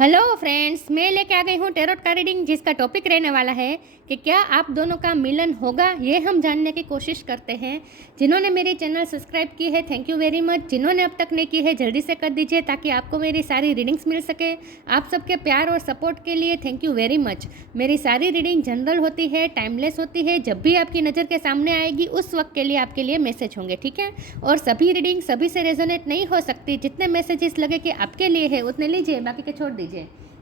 Hello friends, मैं लेके आ गई हूँ टेरोट का रीडिंग, जिसका टॉपिक रहने वाला है कि क्या आप दोनों का मिलन होगा। ये हम जानने की कोशिश करते हैं। जिन्होंने मेरी चैनल सब्सक्राइब की है, थैंक यू वेरी मच। जिन्होंने अब तक नहीं की है, जल्दी से कर दीजिए ताकि आपको मेरी सारी रीडिंग्स मिल सके। आप सबके प्यार और सपोर्ट के लिए थैंक यू वेरी मच। मेरी सारी रीडिंग जनरल होती है, टाइमलेस होती है। जब भी आपकी नज़र के सामने आएगी उस वक्त के लिए आपके लिए मैसेज होंगे, ठीक है। और सभी रीडिंग सभी से रेजोनेट नहीं हो सकती। जितने मैसेजेस लगे कि आपके लिए है उतने लीजिए, बाकी के छोड़ दीजिए।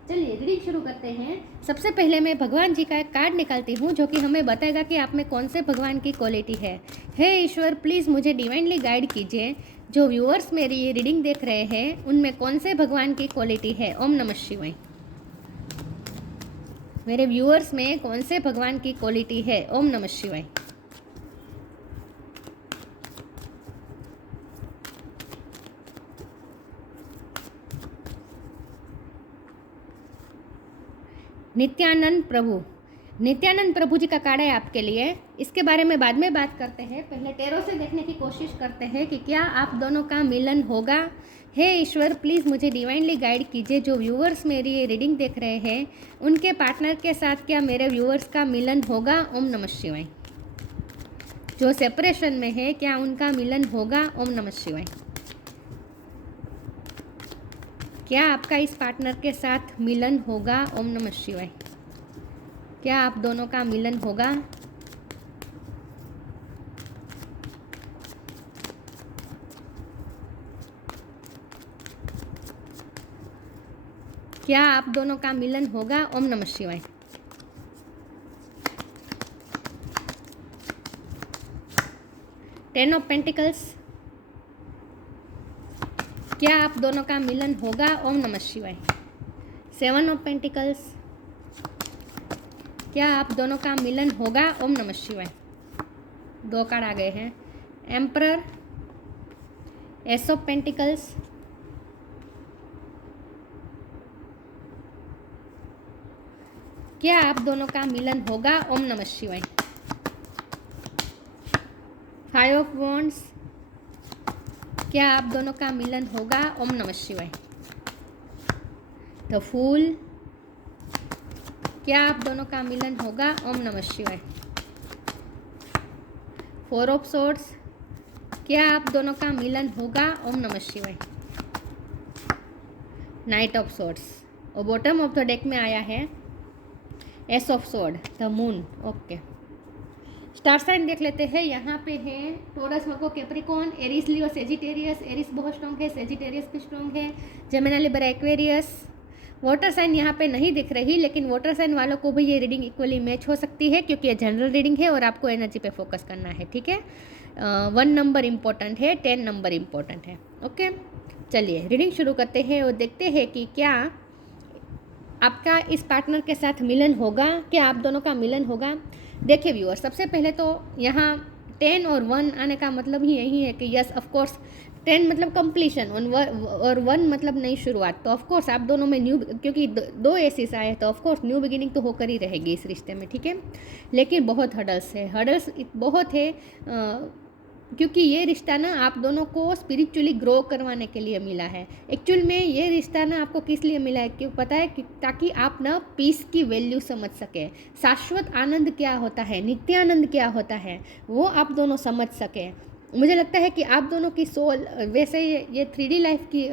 चलिए रीडिंग शुरू करते हैं। सबसे पहले मैं भगवान जी का एक कार्ड निकालती हूँ जो कि हमें बताएगा कि आप में कौन से भगवान की क्वालिटी है। हे ईश्वर, प्लीज़ मुझे डिवाइनली गाइड कीजिए। जो व्यूअर्स मेरी ये रीडिंग देख रहे हैं उनमें कौन से भगवान की क्वालिटी है। ओम नमः शिवाय। मेरे व्यूअर्स में कौन से भगवान की क्वालिटी है। ओम नमः शिवाय। नित्यानंद प्रभु। नित्यानंद प्रभु जी का कार्ड है आपके लिए। इसके बारे में बाद में बात करते हैं। पहले टेरो से देखने की कोशिश करते हैं कि क्या आप दोनों का मिलन होगा। हे ईश्वर, प्लीज़ मुझे डिवाइनली गाइड कीजिए। जो व्यूअर्स मेरी ये रीडिंग देख रहे हैं उनके पार्टनर के साथ क्या मेरे व्यूअर्स का मिलन होगा। ओम नमः शिवाय। जो सेपरेशन में है क्या उनका मिलन होगा। ओम नमः शिवाय। क्या आपका इस पार्टनर के साथ मिलन होगा। ओम नमः शिवाय। क्या आप दोनों का मिलन होगा। क्या आप दोनों का मिलन होगा। ओम नमः शिवाय। Ten of pentacles. क्या आप दोनों का मिलन होगा। ओम नमः शिवाय। Seven of pentacles. क्या आप दोनों का मिलन होगा। ओम नमः शिवाय। दो कार्ड आ गए हैं। Emperor, ace of pentacles. क्या आप दोनों का मिलन होगा। ओम नमः शिवाय। Five of wands. क्या आप दोनों का मिलन होगा। ओम नमः शिवाय। The fool. क्या आप दोनों का मिलन होगा। ओम नमः शिवाय। Four of swords. क्या आप दोनों का मिलन होगा। ओम नमः शिवाय। Knight of swords. और बॉटम ऑफ द डेक में आया है ace of sword, the moon. Okay, star sign देख लेते हैं। यहाँ पे है Taurus, Virgo, Capricorn, Aries, Leo, Sagittarius. Aries बहुत स्ट्रॉन्ग है, सेजिटेरियस भी स्ट्रॉन्ग है, Gemini, Libra, Aquarius. Water sign यहाँ पे नहीं दिख रही, लेकिन वाटर साइन वालों को भी ये रीडिंग इक्वली मैच हो सकती है क्योंकि ये जनरल रीडिंग है और आपको एनर्जी पे फोकस करना है, ठीक है। 1 नंबर इम्पोर्टेंट है, 10 नंबर इम्पोर्टेंट है। ओके, चलिए रीडिंग शुरू करते हैं और देखते हैं कि क्या आपका इस पार्टनर के साथ मिलन होगा। क्या आप दोनों का मिलन होगा। देखिए व्यूअर, सबसे पहले तो यहाँ 10 और 1 आने का मतलब ही यही है कि यस ऑफकोर्स 10 मतलब कंप्लीशन और 1 मतलब नई शुरुआत। तो ऑफकोर्स आप दोनों में न्यू, क्योंकि दो एसिस आए तो ऑफकोर्स न्यू बिगिनिंग तो होकर ही रहेगी इस रिश्ते में, ठीक है। लेकिन बहुत हर्डल्स है, हर्डल्स बहुत है, क्योंकि ये रिश्ता ना आप दोनों को स्पिरिचुअली ग्रो करवाने के लिए मिला है। एक्चुअल में ये रिश्ता ना आपको किस लिए मिला है, क्यों पता है कि ताकि आप ना पीस की वैल्यू समझ सकें। शाश्वत आनंद क्या होता है, नित्यानंद क्या होता है, वो आप दोनों समझ सकें। मुझे लगता है कि आप दोनों की सोल, वैसे ये 3D लाइफ की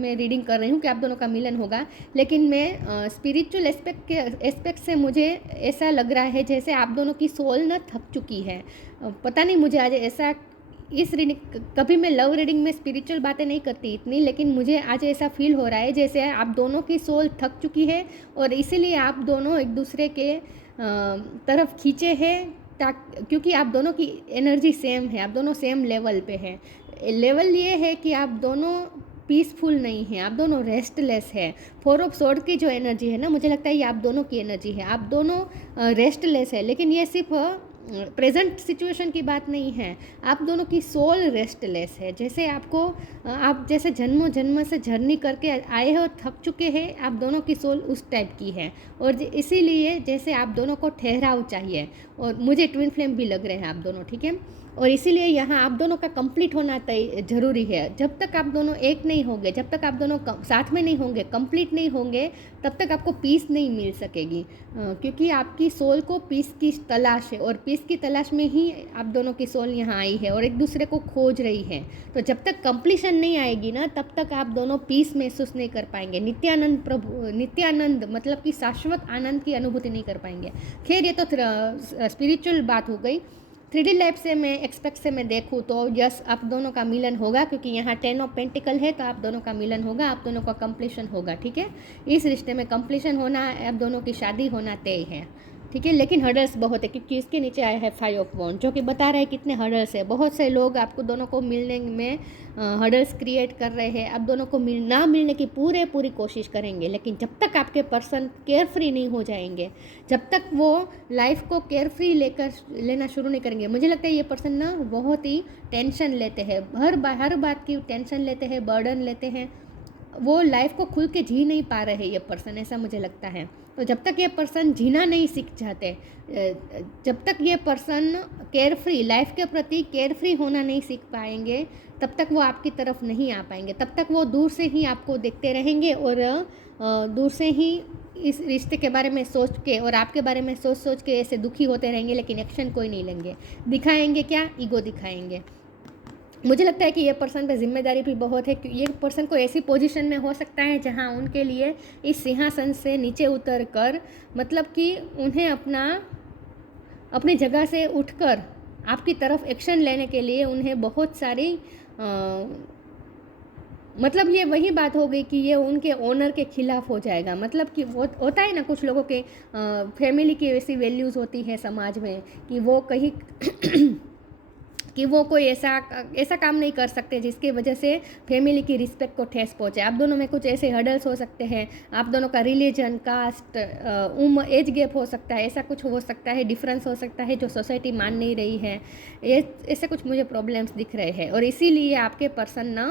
मैं रीडिंग कर रही हूँ कि आप दोनों का मिलन होगा, लेकिन मैं स्पिरिचुअल एस्पेक्ट से मुझे ऐसा लग रहा है जैसे आप दोनों की सोल ना थक चुकी है। पता नहीं, मुझे आज ऐसा इस रीडिंग, कभी मैं लव रीडिंग में स्पिरिचुअल बातें नहीं करती इतनी, लेकिन मुझे आज ऐसा फील हो रहा है जैसे आप दोनों की सोल थक चुकी है और इसीलिए आप दोनों एक दूसरे के तरफ खींचे हैं, क्योंकि आप दोनों की एनर्जी सेम है, आप दोनों सेम लेवल पे हैं। लेवल ये है कि आप दोनों पीसफुल नहीं है, आप दोनों रेस्टलेस है। फोर ऑफ सोर्ड की जो एनर्जी है ना, मुझे लगता है ये आप दोनों की एनर्जी है। आप दोनों रेस्टलेस है, लेकिन ये सिर्फ प्रेजेंट सिचुएशन की बात नहीं है। आप दोनों की सोल रेस्टलेस है, जैसे आपको आप जैसे जन्मों जन्म से जर्नी करके आए हो, थक चुके हैं, आप दोनों की सोल उस टाइप की है। और इसीलिए जैसे आप दोनों को ठहराव चाहिए, और मुझे ट्विन फ्लेम भी लग रहे हैं आप दोनों, ठीक है। और इसीलिए यहाँ आप दोनों का कंप्लीट होना तय ज़रूरी है। जब तक आप दोनों एक नहीं होंगे, जब तक आप दोनों साथ में नहीं होंगे, कंप्लीट नहीं होंगे, तब तक आपको पीस नहीं मिल सकेगी। क्योंकि आपकी सोल को पीस की तलाश है और पीस की तलाश में ही आप दोनों की सोल यहाँ आई है और एक दूसरे को खोज रही है। तो जब तक कंप्लीशन नहीं आएगी ना, तब तक आप दोनों पीस महसूस नहीं कर पाएंगे। नित्यानंद प्रभु, नित्यानंद मतलब कि शाश्वत आनंद की अनुभूति नहीं कर पाएंगे। खैर ये तो स्पिरिचुअल बात हो गई। 3D लाइफ से मैं एक्सपेक्ट से मैं देखूँ तो यस, आप दोनों का मिलन होगा, क्योंकि यहाँ 10 ऑफ पेंटिकल है, तो आप दोनों का मिलन होगा, आप दोनों का कंप्लीशन होगा। ठीक है, इस रिश्ते में कंप्लीशन होना, आप दोनों की शादी होना तय है। ठीक है, लेकिन हर्डल्स बहुत है, क्योंकि इसके नीचे आया है 5 ऑफ वॉन्ड, जो कि बता रहा है कितने हर्डल्स है। बहुत से लोग आपको दोनों को मिलने में हर्डल्स क्रिएट कर रहे हैं। आप दोनों को ना मिलने की पूरी कोशिश करेंगे, लेकिन जब तक आपके पर्सन केयर फ्री नहीं हो जाएंगे, जब तक वो लाइफ को केयर फ्री लेना शुरू नहीं करेंगे। मुझे लगता है ये पर्सन ना बहुत ही टेंशन लेते हैं, हर बात की टेंशन लेते हैं, बर्डन लेते हैं। वो लाइफ को खुल के जी नहीं पा रहे ये पर्सन, ऐसा मुझे लगता है। तो जब तक ये पर्सन जीना नहीं सीख जाते, जब तक ये पर्सन केयर फ्री, लाइफ के प्रति केयर फ्री होना नहीं सीख पाएंगे, तब तक वो आपकी तरफ नहीं आ पाएंगे। तब तक वो दूर से ही आपको देखते रहेंगे और दूर से ही इस रिश्ते के बारे में सोच के और आपके बारे में सोच के ऐसे दुखी होते रहेंगे, लेकिन एक्शन कोई नहीं लेंगे। दिखाएंगे क्या? ईगो दिखाएंगे। मुझे लगता है कि ये पर्सन पे जिम्मेदारी भी बहुत है, कि ये पर्सन को ऐसी पोजीशन में हो सकता है जहाँ उनके लिए इस सिंहासन से नीचे उतर कर, मतलब कि उन्हें अपनी जगह से उठकर आपकी तरफ एक्शन लेने के लिए उन्हें बहुत सारी मतलब ये वही बात हो गई कि ये उनके ओनर के खिलाफ हो जाएगा। मतलब कि वो होता है ना, कुछ लोगों के फैमिली की ऐसी वैल्यूज़ होती है समाज में कि वो कहीं कि वो कोई ऐसा काम नहीं कर सकते जिसकी वजह से फैमिली की रिस्पेक्ट को ठेस पहुंचे। आप दोनों में कुछ ऐसे हर्डल्स हो सकते हैं, आप दोनों का रिलीजन, कास्ट, उम्र, एज गैप हो सकता है, ऐसा कुछ हो सकता है, डिफरेंस हो सकता है जो सोसाइटी मान नहीं रही है। ऐसे कुछ मुझे प्रॉब्लम्स दिख रहे हैं और इसीलिए आपके पर्सन ना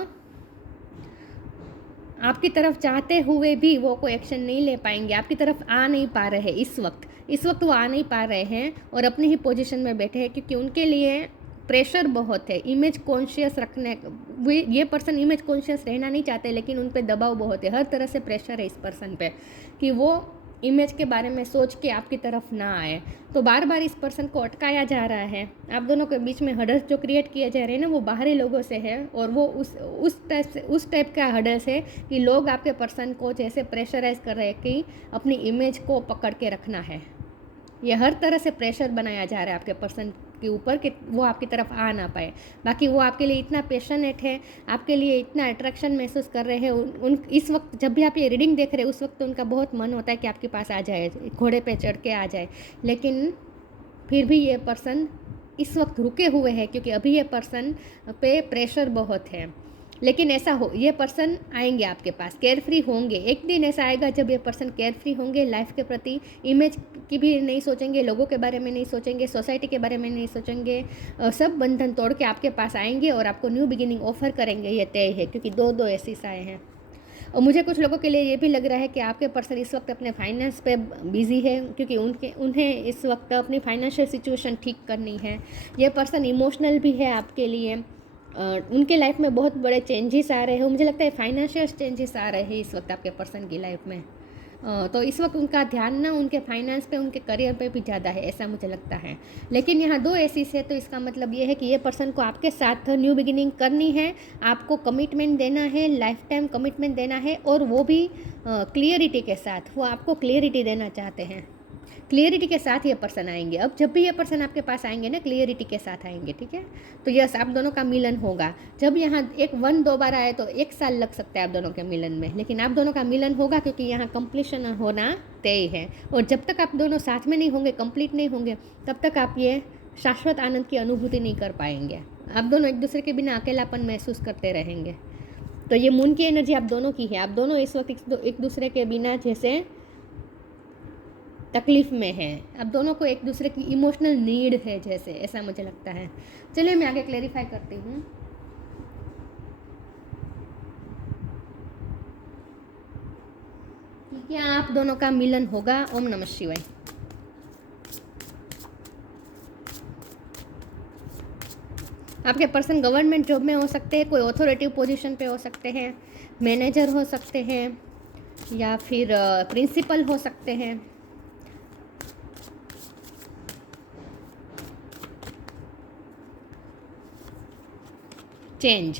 आपकी तरफ चाहते हुए भी वो कोई एक्शन नहीं ले पाएंगे, आपकी तरफ आ नहीं पा रहे हैं। इस वक्त वो आ नहीं पा रहे हैं और अपनी ही पोजीशन में बैठे हैं, क्योंकि उनके लिए प्रेशर बहुत है। इमेज कॉन्शियस रखने, ये पर्सन इमेज कॉन्शियस रहना नहीं चाहते, लेकिन उन पे दबाव बहुत है, हर तरह से प्रेशर है इस पर्सन पे कि वो इमेज के बारे में सोच के आपकी तरफ ना आए। तो बार बार इस पर्सन को अटकाया जा रहा है। आप दोनों के बीच में हर्डल्स जो क्रिएट किए जा रहे हैं ना, वो बाहरी लोगों से है और वो उस टाइप का हर्डल्स है कि लोग आपके पर्सन को जैसे प्रेशराइज कर रहे हैं कि अपनी इमेज को पकड़ के रखना है। ये हर तरह से प्रेशर बनाया जा रहा है आपके पर्सन के ऊपर कि वो आपकी तरफ आ ना पाए। बाकी वो आपके लिए इतना पैशनेट है, आपके लिए इतना अट्रैक्शन महसूस कर रहे हैं। उन इस वक्त जब भी आप ये रीडिंग देख रहे हैं, उस वक्त तो उनका बहुत मन होता है कि आपके पास आ जाए, घोड़े पे चढ़ के आ जाए, लेकिन फिर भी ये पर्सन इस वक्त रुके हुए हैं, क्योंकि अभी ये पर्सन पे प्रेशर बहुत है। लेकिन ऐसा हो, ये पर्सन आएंगे आपके पास, केयर फ्री होंगे। एक दिन ऐसा आएगा जब ये पर्सन केयर फ्री होंगे, लाइफ के प्रति इमेज की भी नहीं सोचेंगे, लोगों के बारे में नहीं सोचेंगे, सोसाइटी के बारे में नहीं सोचेंगे, सब बंधन तोड़ के आपके पास आएंगे और आपको न्यू बिगिनिंग ऑफर करेंगे। ये तय है, क्योंकि दो ऐसी आए हैं। और मुझे कुछ लोगों के लिए ये भी लग रहा है कि आपके पर्सन इस वक्त अपने फाइनेंस पे बिजी है, क्योंकि उन्हें इस वक्त अपनी फाइनेंशियल सिचुएशन ठीक करनी है। ये पर्सन इमोशनल भी है आपके लिए, उनके लाइफ में बहुत बड़े चेंजेस आ रहे हैं। मुझे लगता है फाइनेंशियल चेंजेस आ रहे हैं इस वक्त आपके पर्सन की लाइफ में। तो इस वक्त उनका ध्यान ना उनके फाइनेंस पे, उनके करियर पे भी ज़्यादा है, ऐसा मुझे लगता है। लेकिन यहाँ 2 एसीस है, तो इसका मतलब ये है कि ये पर्सन को आपके साथ न्यू बिगिनिंग करनी है, आपको कमिटमेंट देना है, लाइफ टाइम कमिटमेंट देना है, और वो भी क्लियरिटी के साथ। वो आपको क्लियरिटी देना चाहते हैं। क्लियरिटी के साथ ये पर्सन आएंगे। अब जब भी ये पर्सन आपके पास आएंगे ना, क्लियरिटी के साथ आएंगे, ठीक है। तो यस, आप दोनों का मिलन होगा। जब यहाँ 1 बार आए तो 1 साल लग सकता है आप दोनों के मिलन में, लेकिन आप दोनों का मिलन होगा, क्योंकि यहाँ कंप्लीशन होना तय है। और जब तक आप दोनों साथ में नहीं होंगे, कंप्लीट नहीं होंगे, तब तक आप ये शाश्वत आनंद की अनुभूति नहीं कर पाएंगे। आप दोनों एक दूसरे के बिना अकेलापन महसूस करते रहेंगे। तो ये मून की एनर्जी आप दोनों की है। आप दोनों इस वक्त एक दूसरे के बिना जैसे तकलीफ़ में है, अब दोनों को एक दूसरे की इमोशनल नीड है जैसे, ऐसा मुझे लगता है। चलिए मैं आगे क्लेरिफाई करती हूँ। क्या आप दोनों का मिलन होगा? ओम नमः शिवाय। आपके पर्सन गवर्नमेंट जॉब में हो सकते हैं, कोई ऑथोरिटी पोजीशन पे हो सकते हैं, मैनेजर हो सकते हैं, या फिर प्रिंसिपल हो सकते हैं। Change,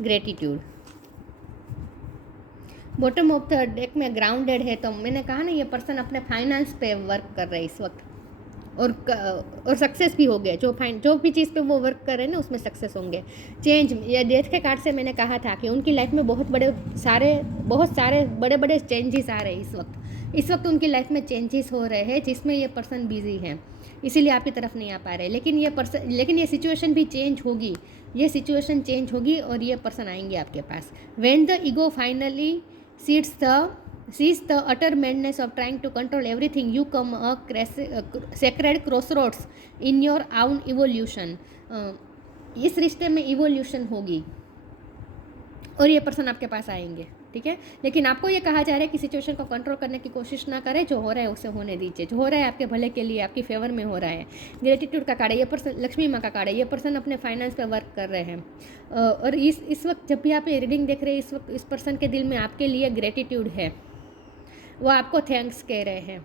gratitude. Bottom of the deck में ग्राउंडेड है, तो मैंने कहा ना ये पर्सन अपने फाइनेंस पे वर्क कर रहे हैं इस वक्त, और सक्सेस भी हो गए। जो भी चीज़ पे वो वर्क कर रहे हैं ना उसमें सक्सेस होंगे। चेंज, ये डेथ के कार्ड से मैंने कहा था कि उनकी लाइफ में बहुत सारे बड़े बड़े चेंजेस आ रहे हैं इस वक्त उनकी लाइफ में चेंजेस हो रहे हैं, जिसमें ये पर्सन बिजी हैं, इसीलिए आपकी तरफ नहीं आ पा रहे। लेकिन ये सिचुएशन भी चेंज होगी, ये सिचुएशन चेंज होगी और ये पर्सन आएंगे आपके पास। When the ego finally sees the utter madness of trying to control everything, you come a sacred crossroads in your own evolution. इस रिश्ते में इवोल्यूशन होगी और ये पर्सन आपके पास आएंगे, ठीक है। लेकिन आपको ये कहा जा रहा है कि सिचुएशन को कंट्रोल करने की कोशिश ना करें, जो हो रहा है उसे होने दीजिए। जो हो रहा है आपके भले के लिए, आपकी फेवर में हो रहा है। ग्रेटिट्यूड का कार्ड है, ये पर्सन लक्ष्मी माँ का कार्ड है, ये पर्सन अपने फाइनेंस पे वर्क कर रहे हैं। और इस वक्त जब भी आप ये रीडिंग देख रहे हैं, इस वक्त इस पर्सन के दिल में आपके लिए ग्रेटिट्यूड है, वो आपको थैंक्स कह रहे हैं।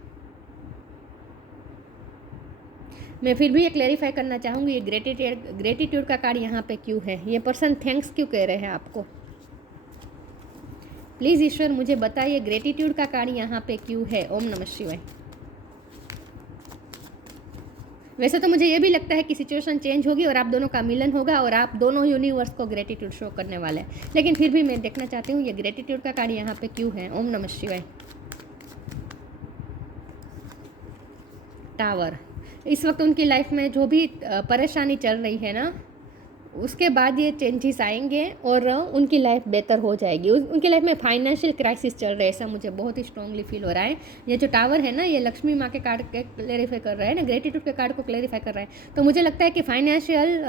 मैं फिर भी ये क्लैरिफाई करना चाहूँगी, ये ग्रेटिट्यूड का कार्ड यहाँ पे क्यों है, ये पर्सन थैंक्स क्यों कह रहे हैं आपको। प्लीज़ ईश्वर मुझे बताइए ग्रेटिट्यूड का कार्ड यहाँ पे क्यों है। ओम नमः शिवाय। वैसे तो मुझे ये भी लगता है कि सिचुएशन चेंज होगी और आप दोनों का मिलन होगा और आप दोनों यूनिवर्स को ग्रेटिट्यूड शो करने वाले हैं, लेकिन फिर भी मैं देखना चाहती हूँ ये ग्रेटिट्यूड का कार्ड यहाँ पे क्यों है। ओम नमः शिवाय। टावर, इस वक्त उनकी लाइफ में जो भी परेशानी चल रही है ना, उसके बाद ये चेंजेस आएंगे और उनकी लाइफ बेहतर हो जाएगी। उनकी लाइफ में फाइनेंशियल क्राइसिस चल रहा है, ऐसा मुझे बहुत ही स्ट्रांगली फील हो रहा है। ये जो टावर है ना, ये लक्ष्मी माँ के कार्ड के क्लेरिफाई कर रहा है ना, ग्रेटिट्यूड के कार्ड को क्लेरिफाई कर रहा है। तो मुझे लगता है कि फाइनेंशियल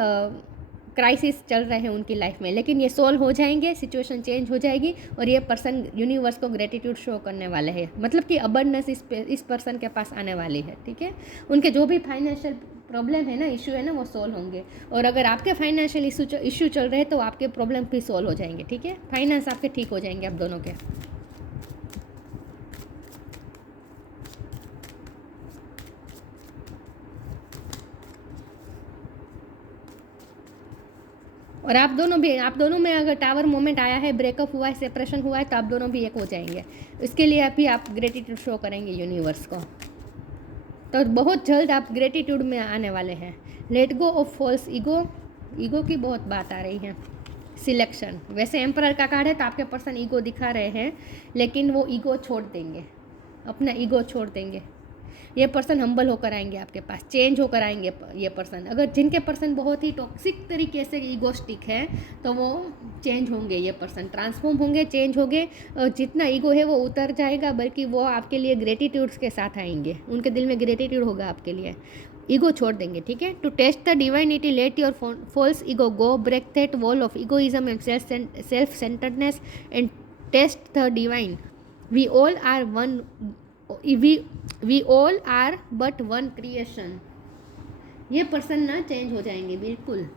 क्राइसिस चल रहे हैं उनकी लाइफ में, लेकिन ये सॉल्व हो जाएंगे, सिचुएशन चेंज हो जाएगी और ये पर्सन यूनिवर्स को ग्रेटिट्यूड शो करने वाले हैं। मतलब कि अबंडेंस इस पर्सन के पास आने वाली है, ठीक है। उनके जो भी फाइनेंशियल प्रॉब्लम है ना, इशू है ना, वो सॉल्व होंगे। और अगर आपके फाइनेंशियल इशू चल रहे हैं तो आपके प्रॉब्लम भी सॉल्व हो जाएंगे, ठीक है। फाइनेंस आपके ठीक हो जाएंगे आप दोनों के। और आप दोनों में अगर टावर मोमेंट आया है, ब्रेकअप हुआ है, सेपरेशन हुआ है, तो आप दोनों भी एक हो जाएंगे। इसके लिए आप ग्रेटिट्यूड शो करेंगे यूनिवर्स को, तो बहुत जल्द आप ग्रेटिट्यूड में आने वाले हैं। Let go of false ego की बहुत बात आ रही है। सिलेक्शन, वैसे एम्परर का कार्ड है तो आपके पर्सन ईगो दिखा रहे हैं, लेकिन वो ईगो छोड़ देंगे, अपना ईगो छोड़ देंगे। ये पर्सन हम्बल होकर आएंगे आपके पास, चेंज होकर आएंगे ये पर्सन। अगर जिनके पर्सन बहुत ही टॉक्सिक तरीके से ईगोस्टिक है तो वो चेंज होंगे, ये पर्सन ट्रांसफॉर्म होंगे, चेंज होंगे। जितना ईगो है वो उतर जाएगा, बल्कि वो आपके लिए ग्रेटिट्यूड्स के साथ आएंगे। उनके दिल में ग्रेटिट्यूड होगा आपके लिए, ईगो छोड़ देंगे, ठीक है। To taste the divinity let your false ego go, break that wall of egoism and self centredness and taste the divine. We all are one, we all are but one creation. ये person ना change हो जाएंगे, बिल्कुल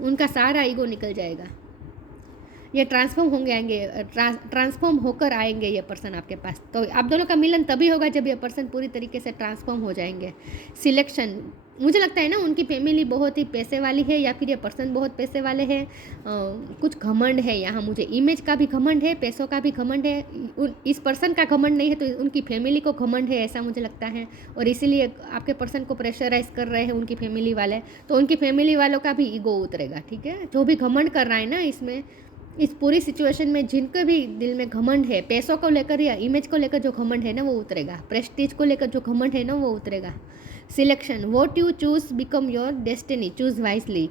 उनका सारा ego निकल जाएगा। ये ट्रांसफॉर्म होकर आएंगे ये पर्सन आपके पास। तो आप दोनों का मिलन तभी होगा जब ये पर्सन पूरी तरीके से ट्रांसफॉर्म हो जाएंगे। सिलेक्शन, मुझे लगता है ना उनकी फैमिली बहुत ही पैसे वाली है, या फिर ये पर्सन बहुत पैसे वाले हैं। कुछ घमंड है यहाँ, मुझे इमेज का भी घमंड है, पैसों का भी घमंड है। इस पर्सन का घमंड नहीं है तो उनकी फैमिली को घमंड है, ऐसा मुझे लगता है। और इसीलिए आपके पर्सन को प्रेशराइज कर रहे हैं उनकी फैमिली वाले, तो उनकी फैमिली वालों का भी ईगो उतरेगा, ठीक है। जो भी घमंड कर रहा है ना इसमें, इस पूरी सिचुएशन में जिनके भी दिल में घमंड है, पैसों को लेकर या इमेज को लेकर जो घमंड है ना वो उतरेगा, प्रेस्टीज को लेकर जो घमंड है ना वो उतरेगा। Selection, what you choose become your destiny, choose wisely.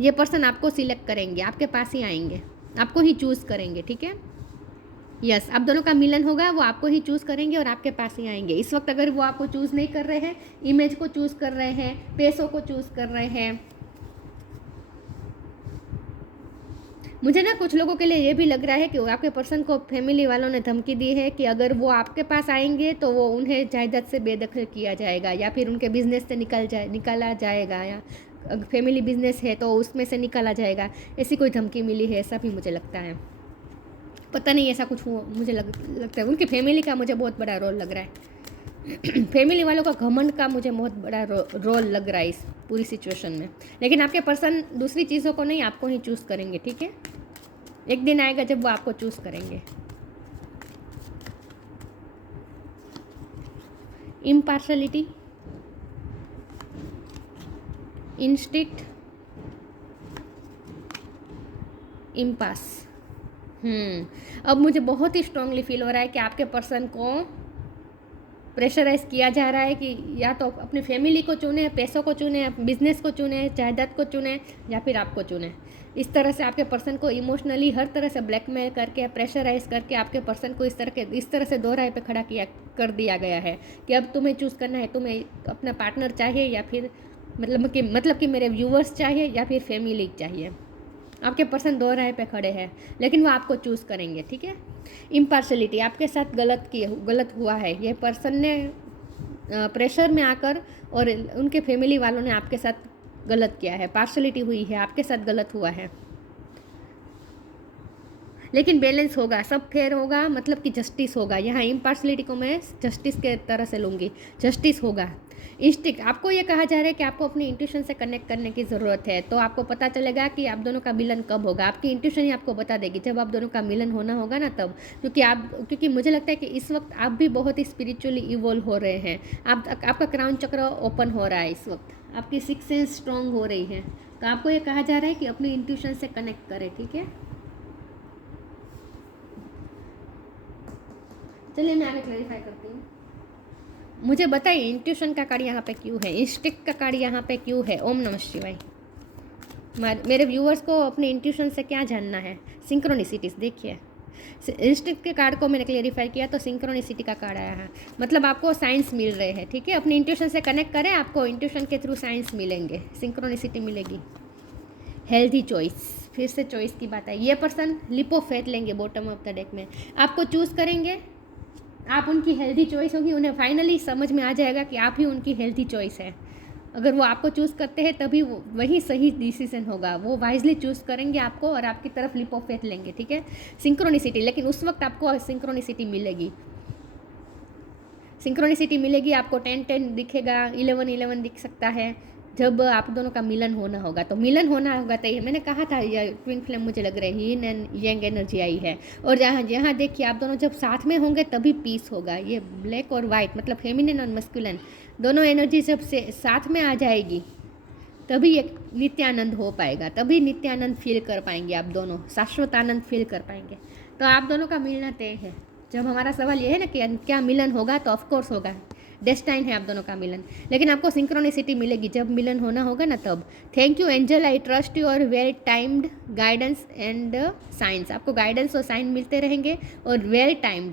ये पर्सन आपको सिलेक्ट करेंगे, आपके पास ही आएंगे, आपको ही चूज करेंगे, ठीक है। यस, आप दोनों का मिलन होगा, वो आपको ही चूज़ करेंगे और आपके पास ही आएंगे। इस वक्त अगर वो आपको चूज़ नहीं कर रहे हैं, इमेज को चूज़ कर रहे हैं, पैसों को चूज़ कर रहे हैं, मुझे ना कुछ लोगों के लिए ये भी लग रहा है कि आपके पर्सन को फैमिली वालों ने धमकी दी है कि अगर वो आपके पास आएंगे तो वो उन्हें जायदाद से बेदखल किया जाएगा, या फिर उनके बिजनेस से निकाला जाएगा, या फैमिली बिजनेस है तो उसमें से निकाला जाएगा। ऐसी कोई धमकी मिली है, ऐसा भी मुझे लगता है। पता नहीं ऐसा कुछ हुआ, मुझे लगता है उनकी फैमिली का मुझे बहुत बड़ा रोल लग रहा है। फैमिली वालों का घमंड का मुझे बहुत बड़ा रोल लग रहा है इस पूरी सिचुएशन में। लेकिन आपके पर्सन दूसरी चीज़ों को नहीं, आपको ही चूज़ करेंगे, ठीक है। एक दिन आएगा जब वो आपको चूज़ करेंगे। Impartiality, instinct, impasse. अब मुझे बहुत ही स्ट्रांगली फील हो रहा है कि आपके पर्सन को प्रेशराइज किया जा रहा है कि या तो अपनी फैमिली को चुने, पैसों को चुने, बिजनेस को चुने, जायदाद को चुने, या फिर आपको चुने। इस तरह से आपके पर्सन को इमोशनली हर तरह से ब्लैकमेल करके, प्रेशराइज करके आपके पर्सन को इस तरह से दो राह पे खड़ा कर दिया गया है कि अब तुम्हें चूज़ करना है, तुम्हें अपना पार्टनर चाहिए या फिर मतलब कि मेरे व्यूवर्स चाहिए या फिर फैमिली चाहिए। आपके पर्सन दो राह पे खड़े हैं, लेकिन वो आपको चूज़ करेंगे, ठीक है। इम्पार्शलिटी, आपके साथ गलत हुआ है। ये पर्सन ने प्रेशर में आकर और उनके फैमिली वालों ने आपके साथ गलत किया है, पार्शलिटी हुई है, आपके साथ गलत हुआ है। लेकिन बैलेंस होगा, सब फेयर होगा, मतलब कि जस्टिस होगा। यहाँ इम्पार्शलिटी को मैं जस्टिस के तरह से लूँगी, जस्टिस होगा। इंस्टिंक्ट, आपको ये कहा जा रहा है कि आपको अपनी इंट्यूशन से कनेक्ट करने की ज़रूरत है, तो आपको पता चलेगा कि आप दोनों का मिलन कब होगा। आपकी इंट्यूशन ही आपको बता देगी जब आप दोनों का मिलन होना होगा ना, तब। क्योंकि मुझे लगता है कि इस वक्त आप भी बहुत ही स्पिरिचुअली इवॉल्व हो रहे हैं। आपका क्राउन चक्र ओपन हो रहा है इस वक्त, आपकी सिक्स सेंस स्ट्रॉन्ग हो रही है। तो आपको ये कहा जा रहा है कि अपनी इंट्यूशन से कनेक्ट करें, ठीक है। चलिए मैं आगे क्लैरिफाई करती हूँ। मुझे बताइए इंट्यूशन का कार्ड यहाँ पे क्यों है, इंस्टिंक्ट का कार्ड यहाँ पे क्यों है। ओम नमः शिवाय। मेरे व्यूअर्स को अपने इंट्यूशन से क्या जानना है। सिंक्रोनिसिटीज देखिए, इंस्टिंक्ट के कार्ड को मैंने क्लेरिफाई किया तो सिंक्रोनिसिटी का कार्ड आया है, मतलब आपको साइंस मिल रहे हैं, ठीक है। अपनी इंट्यूशन से कनेक्ट करें, आपको इंट्यूशन के थ्रू साइंस मिलेंगे, सिंक्रोनिसिटी मिलेगी। हेल्थी चॉइस, फिर से चॉइस की बात है। ये पर्सन लिप ऑफ फेथ लेंगे बॉटम ऑफ द डेक में, आपको चूज़ करेंगे, आप उनकी हेल्थी चॉइस होगी। उन्हें फाइनली समझ में आ जाएगा कि आप ही उनकी हेल्थी चॉइस है। अगर वो आपको चूज़ करते हैं तभी वही सही डिसीजन होगा। वो वाइजली चूज़ करेंगे आपको और आपकी तरफ लिप ऑफ फेथ लेंगे, ठीक है। सिंक्रोनिसिटी, लेकिन उस वक्त आपको सिंक्रोनिसिटी मिलेगी, सिंक्रोनिसिटी मिलेगी आपको। 10-10 दिखेगा, 11-11 दिख सकता है जब आप दोनों का मिलन होना होगा। तो मिलन होना होगा तो ये मैंने कहा था, ये ट्विन फ्लेम मुझे लग रहा है, यीन एंड यंग एनर्जी आई है। और जहाँ देखिए आप दोनों जब साथ में होंगे तभी पीस होगा। ये ब्लैक और वाइट, मतलब फेमिनिन और मस्कुलिन दोनों एनर्जी जब से साथ में आ जाएगी तभी एक नित्यानंद हो पाएगा, तभी नित्यानंद फील कर पाएंगे आप दोनों, शाश्वत आनंद फील कर पाएंगे। तो आप दोनों का मिलना तय है। जब हमारा सवाल ये है ना कि क्या मिलन होगा, तो ऑफकोर्स होगा, डेस्टाइन है आप दोनों का मिलन। लेकिन आपको सिंक्रोनिसिटी मिलेगी जब मिलन होना होगा ना, तब। Thank you angel, I trust your well timed guidance and science. आपको गाइडेंस और साइन मिलते रहेंगे और वेल टाइम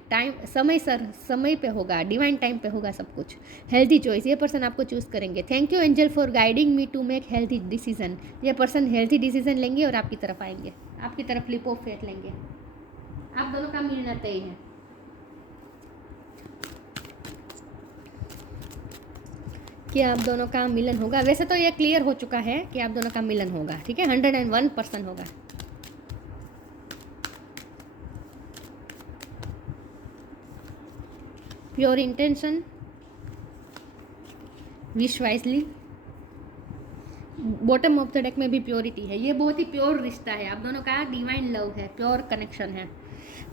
समय पे होगा, डिवाइन टाइम पे होगा सब कुछ। हेल्थी चॉइस, ये पर्सन आपको चूज़ करेंगे। Thank you angel for guiding me to make healthy decision. ये पर्सन हेल्थी डिसीजन लेंगे और आपकी तरफ आएंगे, आपकी तरफ लिप ऑफ फेथ लेंगे। आप दोनों का मिलना तय है। कि आप दोनों का मिलन होगा। वैसे तो ये क्लियर हो चुका है कि आप दोनों का मिलन होगा, ठीक है, 101% होगा। Pure intention, wish wisely. Bottom of the deck में भी प्योरिटी है। ये बहुत ही प्योर रिश्ता है, आप दोनों का डिवाइन लव है, प्योर कनेक्शन है,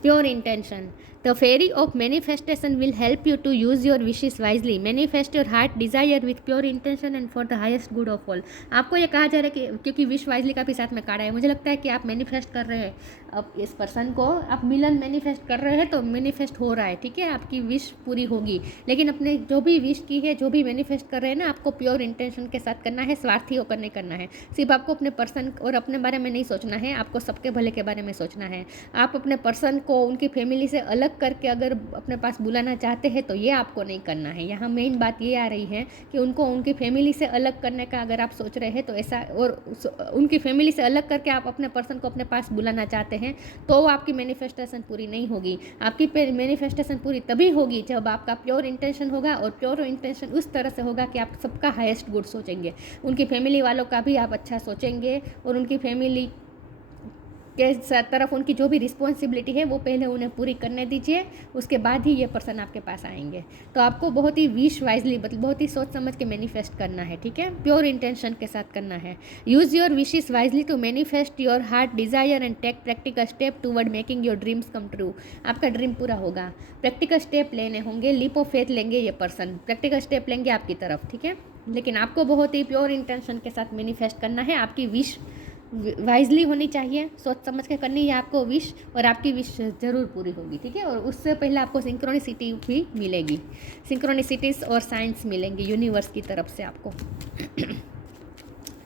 pure intention. The fairy of manifestation will help you to use your wishes wisely. Manifest your heart desire with pure intention and for the highest good of all. आपको ये कहा जा रहा है कि क्योंकि विश वाइजली का भी साथ में कार्ड है, मुझे लगता है कि आप मैनिफेस्ट कर रहे हैं अब इस पर्सन को, आप मिलन मैनिफेस्ट कर रहे हैं तो मैनिफेस्ट हो रहा है, ठीक है, आपकी विश पूरी होगी। लेकिन अपने जो भी विश की है, जो भी मैनिफेस्ट कर रहे हैं ना, आपको प्योर इंटेंशन के साथ करना है, स्वार्थी होकर नहीं करना है। सिर्फ आपको अपने पर्सन और अपने बारे में नहीं सोचना है, आपको सबके भले के बारे में सोचना है। आप अपने पर्सन को उनकी फैमिली से अलग करके अगर अपने पास बुलाना चाहते हैं तो ये आपको नहीं करना है। यहाँ मेन बात ये आ रही है कि उनको उनकी फैमिली से अलग करने का अगर आप सोच रहे हैं तो ऐसा, और उनकी फैमिली से अलग करके आप अपने पर्सन को अपने पास बुलाना चाहते हैं तो आपकी मैनिफेस्टेशन पूरी नहीं होगी। आपकी मैनिफेस्टेशन पूरी तभी होगी जब आपका प्योर इंटेंशन होगा, और प्योर इंटेंशन उस तरह से होगा कि आप सबका हाईएस्ट गुड सोचेंगे, उनकी फैमिली वालों का भी आप अच्छा सोचेंगे, और उनकी फैमिली के तरफ उनकी जो भी रिस्पॉन्सिबिलिटी है वो पहले उन्हें पूरी करने दीजिए, उसके बाद ही ये पर्सन आपके पास आएंगे। तो आपको बहुत ही विश वाइजली, मतलब बहुत ही सोच समझ के मैनिफेस्ट करना है, ठीक है, प्योर इंटेंशन के साथ करना है। Use your wishes wisely to manifest your heart desire and take practical step toward making your dreams come true. आपका ड्रीम पूरा होगा, प्रैक्टिकल स्टेप लेने होंगे, लीप ऑफ फेथ लेंगे ये पर्सन, प्रैक्टिकल स्टेप लेंगे आपकी तरफ, ठीक है। लेकिन आपको बहुत ही प्योर इंटेंशन के साथ मैनिफेस्ट करना है। आपकी विश वाइजली होनी चाहिए, सोच समझ के करनी है आपको विश, और आपकी विश ज़रूर पूरी होगी, ठीक है। और उससे पहले आपको सिंक्रोनिसिटी भी मिलेगी, सिंक्रोनिसिटीज़ और साइंस मिलेंगे यूनिवर्स की तरफ से आपको।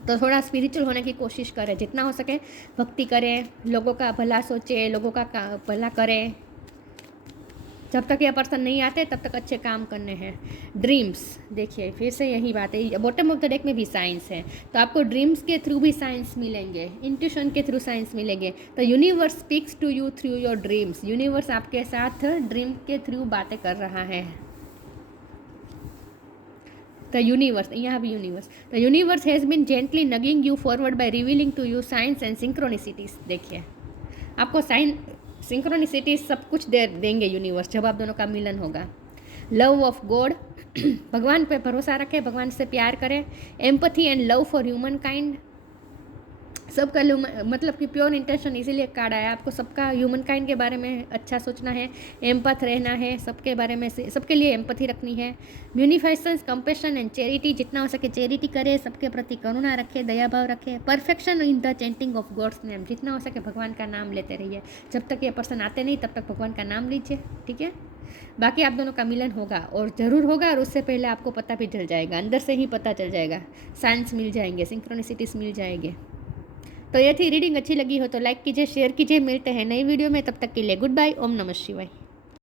तो थोड़ा स्पिरिचुअल होने की कोशिश करें, जितना हो सके भक्ति करें, लोगों का भला सोचें, लोगों का भला करें। जब तक ये पर्सन नहीं आते तब तक अच्छे काम करने हैं। ड्रीम्स, देखिए फिर से यही बात है, बॉटम ऑफ द डेक में भी साइंस है, तो आपको ड्रीम्स के थ्रू भी साइंस मिलेंगे, इंट्यूशन के थ्रू साइंस मिलेंगे। तो universe speaks to you through your dreams, universe आपके साथ ड्रीम के थ्रू बातें कर रहा है। द यूनिवर्स, यहाँ भी universe, the universe has been gently nudging you forward by revealing to you signs and synchronicities. देखिए आपको साइन सिंक्रोनिसिटी सब कुछ देंगे यूनिवर्स जब आप दोनों का मिलन होगा। लव ऑफ गॉड, भगवान पे भरोसा रखें, भगवान से प्यार करें। Empathy and love for human kind, सबका मतलब कि प्योर इंटेंशन इसीलिए कार्ड आया, आपको सबका ह्यूमन काइंड के बारे में अच्छा सोचना है, एम्पथ रहना है, सबके बारे में सबके लिए एम्पथी रखनी है। म्यूनिफाइसेंस, कंपेशन एंड चैरिटी, जितना हो सके चैरिटी करे, सबके प्रति करुणा रखे, दया भाव रखे। Perfection in the chanting of God's name, जितना हो सके भगवान का नाम लेते रहिए, जब तक ये पर्सन आते नहीं तब तक भगवान का नाम लीजिए, ठीक है। बाकी आप दोनों का मिलन होगा, और ज़रूर होगा, और उससे पहले आपको पता भी चल जाएगा, अंदर से ही पता चल जाएगा, साइंस मिल जाएंगे, सिंक्रोनिसिटीज़ मिल जाएंगे। तो ये थी रीडिंग, अच्छी लगी हो तो लाइक कीजिए, शेयर कीजिए। मिलते हैं नई वीडियो में, तब तक के लिए गुड बाय, ओम नमः शिवाय।